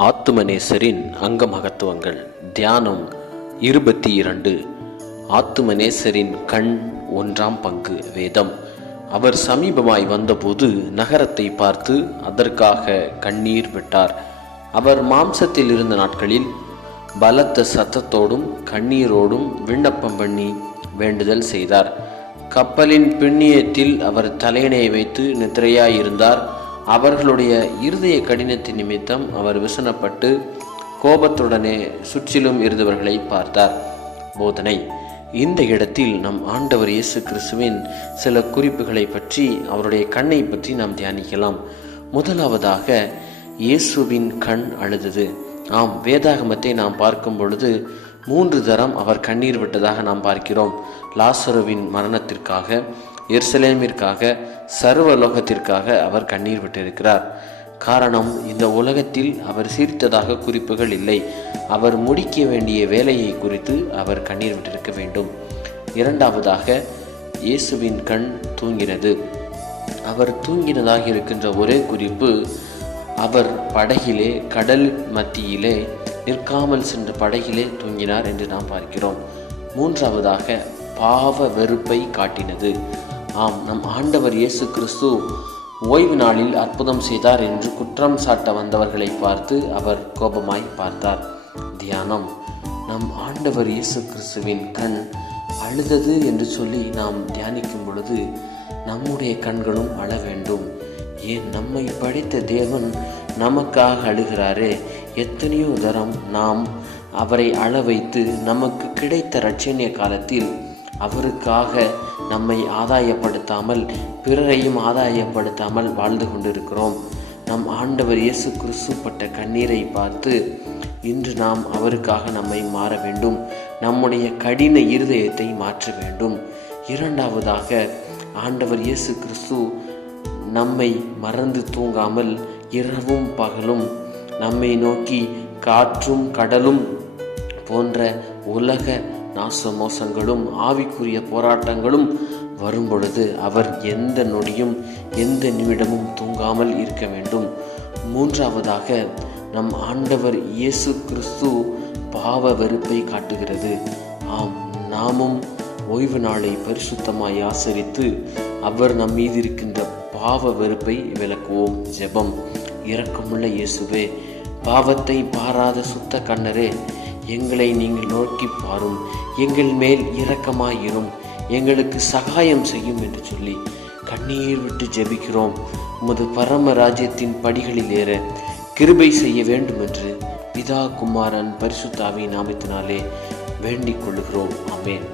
ஆத்துமநேசரின் அங்க மகத்துவங்கள். தியானம் 22. ஆத்துமநேசரின் கண் 1ஆம் பங்கு. வேதம். அவர் சமீபமாய் வந்தபோது நகரத்தை பார்த்து அதற்காக கண்ணீர் விட்டார். அவர் மாம்சத்தில் இருந்த நாட்களில் பலத்த சத்தத்தோடும் கண்ணீரோடும் விண்ணப்பம் பண்ணி வேண்டுதல் செய்தார். கப்பலின் பின்னியத்தில் அவர் தலையணையை வைத்து நித்திரையாயிருந்தார். அவர்களுடைய இருதய கடினத்தின் நிமித்தம் அவர் விசனப்பட்டு கோபத்துடனே சுற்றிலும் இருந்தவர்களை பார்த்தார். போதனை. இந்த இடத்தில் நம் ஆண்டவர் இயேசு கிறிஸ்துவின் சில குறிப்புகளை பற்றி, அவருடைய கண்ணை பற்றி நாம் தியானிக்கலாம். முதலாவதாக, இயேசுவின் கண் அழுதது. ஆம், வேதாகமத்தை நாம் பார்க்கும் பொழுது 3 தரம் அவர் கண்ணீர் விட்டதாக நாம் பார்க்கிறோம். லாசருவின் மரணத்திற்காக, எருசலேமிற்காக, சர்வலோகத்திற்காக அவர் கண்ணீர் விட்டிருக்கிறார். காரணம், இந்த உலகத்தில் அவர் சிரித்ததாக குறிப்புகள் இல்லை. அவர் முடிக்க வேண்டிய வேலையை குறித்து அவர் கண்ணீர் விட்டிருக்க வேண்டும். இரண்டாவதாக, இயேசுவின் கண் தூங்கினது. அவர் தூங்கினதாக இருக்கின்ற ஒரே குறிப்பு, அவர் படகிலே, கடல் மத்தியிலே நிற்காமல் சென்ற படகிலே தூங்கினார் என்று நாம் பார்க்கிறோம். மூன்றாவதாக, பாவ வெறுப்பை காட்டினது. ஆம், நம் ஆண்டவர் இயேசு கிறிஸ்து ஓய்வு நாளில் அற்புதம் செய்தார் என்று குற்றம் சாட்ட வந்தவர்களை பார்த்து அவர் கோபமாய் பார்த்தார். தியானம். நம் ஆண்டவர் இயேசு கிறிஸ்துவின் கண் அழுதது என்று சொல்லி நாம் தியானிக்கும் பொழுது நம்முடைய கண்களும் அழ வேண்டும். ஏன், நம்மை படைத்த தேவன் நமக்காக அழுகிறாரே. எத்தனையோ தரம் நாம் அவரை அழ வைத்து நமக்கு கிடைத்த இரட்சணிய காலத்தில் அவருக்காக நம்மை ஆதாயப்படுத்தாமல், பிறரையும் ஆதாயப்படுத்தாமல் வாழ்ந்து கொண்டிருக்கிறோம். நம் ஆண்டவர் இயேசு கிறிஸ்து பட்ட கண்ணீரை பார்த்து இன்று நாம் அவருக்காக நம்மை மாற வேண்டும். நம்முடைய கடின இருதயத்தை மாற்ற வேண்டும். இரண்டாவதாக, ஆண்டவர் இயேசு கிறிஸ்து நம்மை மறந்து தூங்காமல் இரவும் பகலும் நம்மை நோக்கி காற்றும் கடலும் போன்ற உலக நாசமோசங்களும் ஆவிக்குரிய போராட்டங்களும் வரும் பொழுது அவர் எந்த நொடியும் எந்த நிமிடமும் தூங்காமல் இருக்க வேண்டும். மூன்றாவதாக, நம் ஆண்டவர் இயேசு கிறிஸ்து பாவ வெறுப்பை காட்டுகிறது. ஆம், நாமும் ஓய்வு நாளை பரிசுத்தமாய் ஆசரித்து அவர் நம் மீது இருக்கின்ற பாவ வெறுப்பை விலக்குவோம். ஜெபம். இரக்கமுள்ள இயேசுவே, பாவத்தை பாராத சுத்த கண்ணரே, எங்களை நீங்கள் நோக்கி பாரும், எங்கள் மேல் இரக்கமாயிரும், எங்களுக்கு சகாயம் செய்யும் என்று சொல்லி கண்ணீர் விட்டு ஜெபிக்கிறோம். உமது பரம ராஜ்யத்தின் படிகளில் ஏற கிருபை செய்ய வேண்டும் என்று பிதா, குமாரன், பரிசுத்த ஆவியின் நாமத்தினாலே வேண்டிக் கொள்கிறோம். ஆமென்.